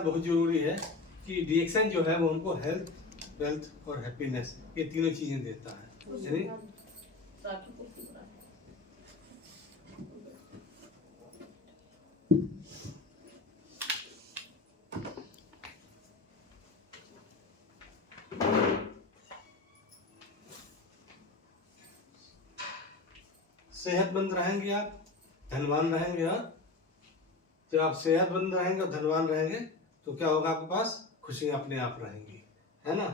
बहुत जरूरी है कि रिएक्शन जो है वो हमको हेल्थ, वेल्थ और हैप्पीनेस, ये तीनों चीजें देता है। यानी सेहतमंद रहेंगे आप, धनवान रहेंगे। और जब आप सेहतमंद रहेंगे और धनवान रहेंगे तो क्या होगा, आपके पास खुशियां अपने आप रहेंगी, है ना।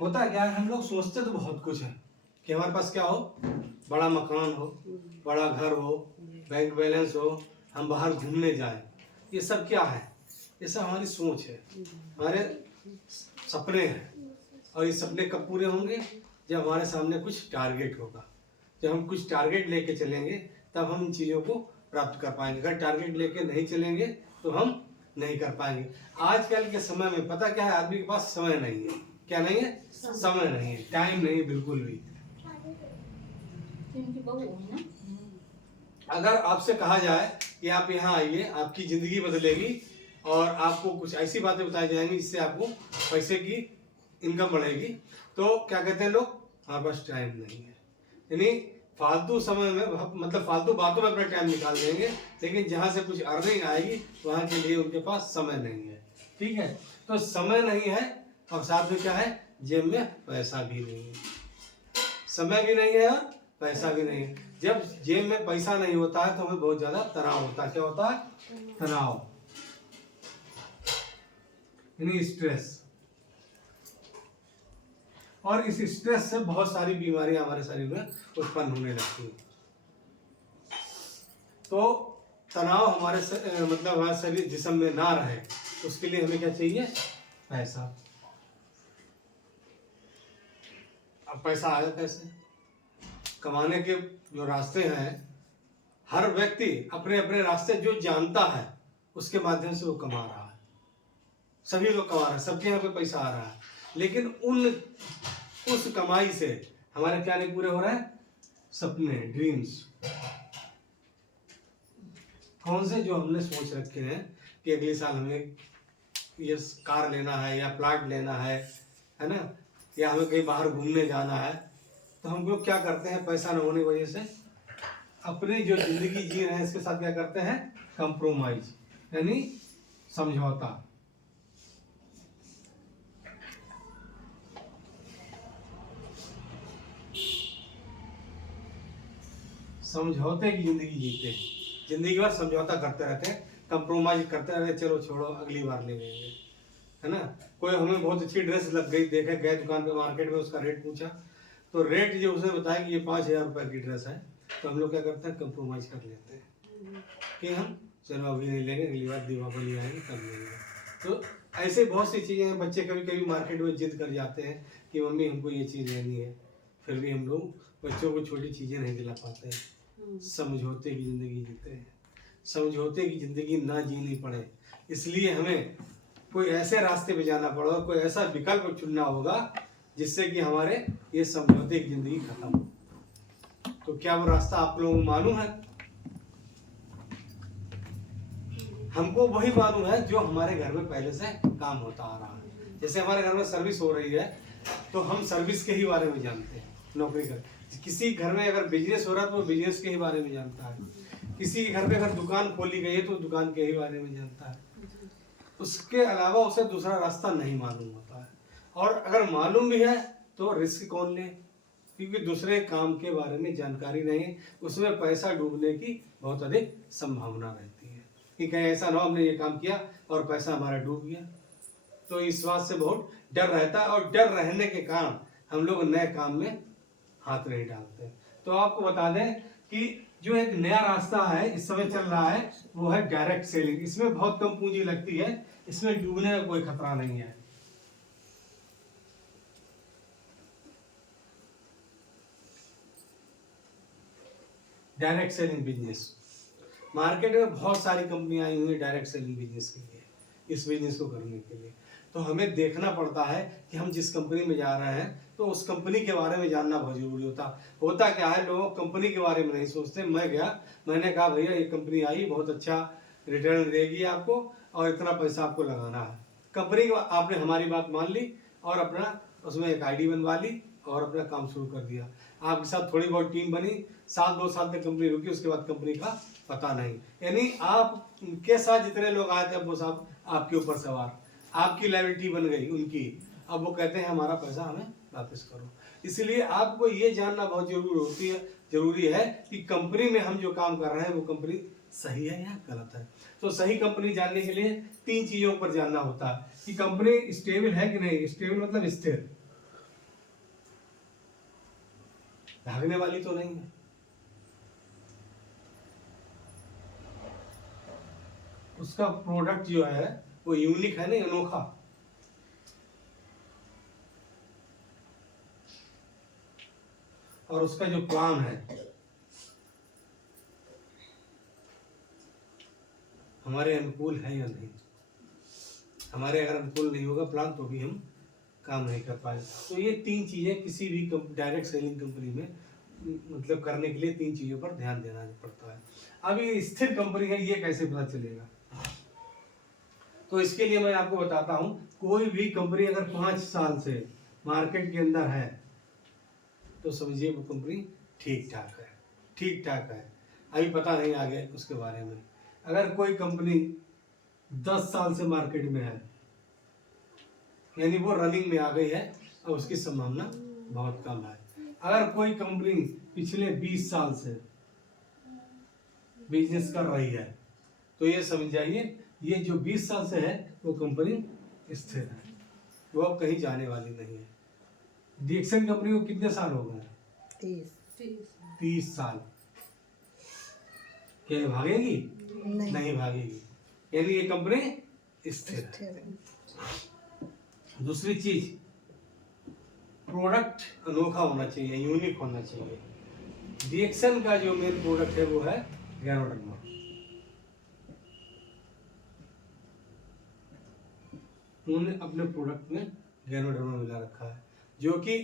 होता क्या है, हम लोग सोचते तो बहुत कुछ है कि हमारे पास क्या हो, बड़ा मकान हो, बड़ा घर हो, बैंक बैलेंस हो, हम बाहर घूमने जाएं। ये सब क्या है, ये सब हमारी सोच है, हमारे सपने हैं। और ये सपने कब पूरे होंगे, जब हमारे सामने कुछ टारगेट होगा। जब हम कुछ टारगेट लेके चलेंगे तब हम इन चीज़ों को प्राप्त कर पाएंगे। अगर टारगेट लेके नहीं चलेंगे तो हम नहीं कर पाएंगे। आजकल के समय में पता क्या है, आदमी के पास समय नहीं है। क्या नहीं है? समय नहीं है, टाइम नहीं है बिल्कुल भी। अगर आपसे कहा जाए कि आप यहाँ आइए, आपकी जिंदगी बदलेगी और आपको कुछ ऐसी बातें बताई जाएंगी जिससे आपको पैसे की इनकम बढ़ेगी, तो क्या कहते हैं लोग, हमारे पास टाइम नहीं है। यानी फालतू समय में, मतलब फालतू बातों में अपना टाइम निकाल देंगे, लेकिन जहाँ से कुछ अर्निंग आएगी वहाँ के लिए उनके पास समय नहीं है। ठीक है, तो समय नहीं है और साथ में क्या है, जेब में पैसा भी नहीं है। समय भी नहीं है और पैसा भी नहीं है। जब जेब में पैसा नहीं होता है तो हमें बहुत ज्यादा तनाव होता है। क्या होता है? तनाव, यानी स्ट्रेस। और इस स्ट्रेस से बहुत सारी बीमारियां हमारे शरीर में उत्पन्न होने लगती हैं। तो तनाव हमारे मतलब हमारे शरीर जिस्म में ना रहे, उसके लिए हमें क्या चाहिए? पैसा। अब पैसा आएगा कैसे? कमाने के जो रास्ते हैं, हर व्यक्ति अपने अपने रास्ते जो जानता है उसके माध्यम से वो कमा रहा है। सभी लोग कमा रहे हैं, सबके यहाँ पे पैसा आ रहा है, लेकिन उस कमाई से हमारे क्या नहीं पूरे हो रहे हैं? सपने, ड्रीम्स। कौन से? जो हमने सोच रखे हैं कि अगले साल हमें ये कार लेना है या प्लाट लेना है ना, या हमें कहीं बाहर घूमने जाना है, तो हम लोग क्या करते हैं, पैसा न होने की वजह से अपनी जो जिंदगी जी रहे हैं इसके साथ क्या करते हैं? कंप्रोमाइज, यानी समझौता। समझौते की जिंदगी जीते हैं, जिंदगी भर समझौता करते रहते हैं, कंप्रोमाइज करते रहते हैं, चलो छोड़ो अगली बार ले लेंगे, है ना। कोई हमें बहुत अच्छी ड्रेस लग गई, देखे गए दुकान पे, मार्केट में, उसका रेट पूछा, तो रेट जो उसने बताया कि ये 5,000 रुपये की ड्रेस है, तो हम लोग क्या करते हैं? कंप्रोमाइज कर लेते हैं कि हम चलो अभी नहीं लेंगे, अगली बार दीपावली आएगी तब लेंगे। तो ऐसे बहुत सी चीज़ें हैं। बच्चे कभी कभी मार्केट में जिद कर जाते हैं कि मम्मी हमको ये चीज़ लेनी है, फिर भी हम लोग बच्चों को छोटी चीज़ें नहीं दिला पाते हैं। समझौते की ज़िंदगी जीते हैं। समझौते की ज़िंदगी ना जीनी पड़े, इसलिए हमें कोई ऐसे रास्ते पे जाना पड़ेगा, कोई ऐसा विकल्प चुनना होगा जिससे कि हमारे ये समझौते की ज़िंदगी खत्म हो। तो क्या वो रास्ता आप लोगों को मालूम है? हमको वही मालूम है जो हमारे घर में पहले से काम होता आ रहा है। जैसे हमारे घर में सर्विस हो रही है तो हम सर्विस के ही बारे में जानते हैं, नौकरी कर। किसी घर में अगर बिजनेस हो रहा है तो वो बिजनेस के ही बारे में जानता है। किसी के घर में अगर दुकान खोली गई है तो दुकान के ही बारे में जानता है। उसके अलावा उसे दूसरा रास्ता नहीं मालूम होता है। और अगर मालूम भी है तो रिस्क कौन ले, क्योंकि दूसरे काम के बारे में जानकारी नहीं है, उसमें पैसा डूबने की बहुत अधिक संभावना रहती है कि कहीं ऐसा ना हो हमने ये काम किया और पैसा हमारा डूब गया। तो इस बात से बहुत डर रहता है, और डर रहने के कारण हम लोग नए काम में हाथ नहीं डालते। तो आपको बता दें कि जो एक नया रास्ता है इस समय चल रहा है वो है डायरेक्ट सेलिंग। इसमें बहुत कम पूंजी लगती है, इसमें डूबने का कोई खतरा नहीं है। डायरेक्ट सेलिंग बिजनेस, मार्केट में बहुत सारी कंपनियां आई हुई है डायरेक्ट सेलिंग बिजनेस के लिए, इस बिजनेस को करने के लिए। तो हमें देखना पड़ता है कि हम जिस कंपनी में जा रहे हैं तो उस कंपनी के बारे में जानना बहुत जरूरी होता क्या है, लोग कंपनी के बारे में नहीं सोचते। मैं गया, मैंने कहा भैया ये कंपनी आई, बहुत अच्छा रिटर्न देगी आपको और इतना पैसा आपको लगाना है। कंपनी आपने हमारी बात मान ली और अपना उसमें एक आईडी बनवा ली और अपना काम शुरू कर दिया। आपके साथ थोड़ी बहुत टीम बनी, 2 साल तक कंपनी रुकी, उसके बाद कंपनी का पता नहीं। यानी आपके साथ जितने लोग आए थे अब वो सब आपके ऊपर सवार, आपकी लायबिलिटी बन गई उनकी। अब वो कहते हैं हमारा पैसा हमें वापस करो। इसलिए आपको ये जानना बहुत जरूरी है कि कंपनी में हम जो काम कर रहे हैं वो कंपनी सही है या गलत है। तो सही कंपनी जानने के लिए 3 चीजों पर जानना होता है कि कंपनी स्टेबल है कि नहीं। स्टेबल मतलब स्थिर, भागने वाली तो नहीं है। उसका प्रोडक्ट जो है वो यूनिक है ना, अनोखा। और उसका जो प्लान है हमारे अनुकूल है या नहीं। हमारे अगर अनुकूल नहीं होगा प्लान तो भी हम काम नहीं कर पाए। तो ये 3 चीजें किसी भी डायरेक्ट सेलिंग कंपनी में मतलब करने के लिए 3 चीजों पर ध्यान देना पड़ता है। अब ये स्थिर कंपनी है ये कैसे पता चलेगा, तो इसके लिए मैं आपको बताता हूं। कोई भी कंपनी अगर 5 साल से मार्केट के अंदर है तो समझिए वो कंपनी ठीक ठाक है। अभी पता नहीं आगे उसके बारे में। अगर कोई कंपनी 10 साल से मार्केट में है यानी वो रनिंग में आ गई है, अब उसकी संभावना बहुत कम है। अगर कोई कंपनी पिछले 20 साल से बिजनेस कर रही है तो ये समझ जाइए ये जो 20 साल से है वो कंपनी स्थिर है, वो अब कहीं जाने वाली नहीं है। डिएक्सन कंपनी को कितने साल हो गए? 30 साल। क्या भागेगी? नहीं भागेगी, यानी ये कंपनी स्थिर है। दूसरी चीज, प्रोडक्ट अनोखा होना चाहिए, यूनिक होना चाहिए। डिएक्सन का जो मेन प्रोडक्ट है वो है गैनोडर्मा। उन्होंने अपने प्रोडक्ट में गैनोडर्मा मिला रखा है, जो कि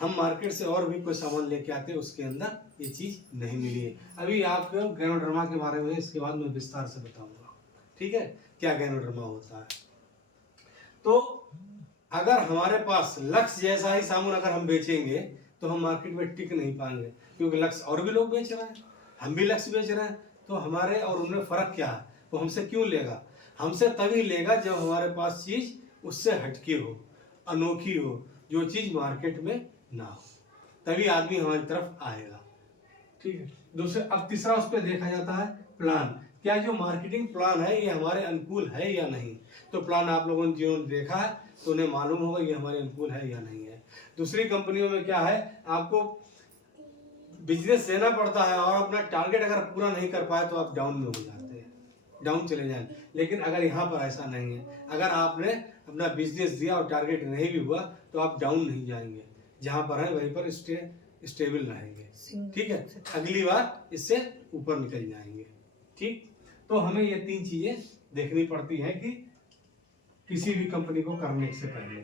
हम मार्केट से और भी कोई सामान लेके आते हैं उसके अंदर ये चीज नहीं मिली है। अभी आपको गैनोडर्मा के बारे में इसके बाद मैं विस्तार से बताऊंगा, ठीक है, क्या गैनोडर्मा होता है। तो अगर हमारे पास लक्स जैसा ही सामान अगर हम बेचेंगे तो हम मार्केट में टिक नहीं पाएंगे, क्योंकि लक्स और भी लोग बेच रहे हैं, हम भी लक्स बेच रहे हैं। तो हमारे और उनमें फर्क क्या है? वो हमसे क्यों लेगा? हमसे तभी लेगा जब हमारे पास चीज उससे हटके हो, अनोखी हो, जो चीज मार्केट में ना हो, तभी आदमी हमारी तरफ आएगा, ठीक है। दूसरे, अब तीसरा उस पर देखा जाता है प्लान। क्या जो मार्केटिंग प्लान है ये हमारे अनुकूल है या नहीं। तो प्लान आप लोगों ने जिन्होंने देखा है तो उन्हें मालूम होगा ये हमारे अनुकूल है या नहीं है। दूसरी कंपनियों में क्या है, आपको बिजनेस देना पड़ता है और अपना टारगेट अगर पूरा नहीं कर पाए तो आप डाउन में हो जाते हैं, डाउन चले जाएं। लेकिन अगर यहाँ पर ऐसा नहीं है, अगर आपने अपना बिजनेस दिया और टारगेट नहीं भी हुआ तो आप डाउन नहीं जाएंगे, जहाँ पर है वहीं पर स्टेबल रहेंगे, ठीक है। अगली बार इससे ऊपर निकल जाएंगे, ठीक। तो हमें ये 3 चीजें देखनी पड़ती है कि किसी भी कंपनी को करने से पहले।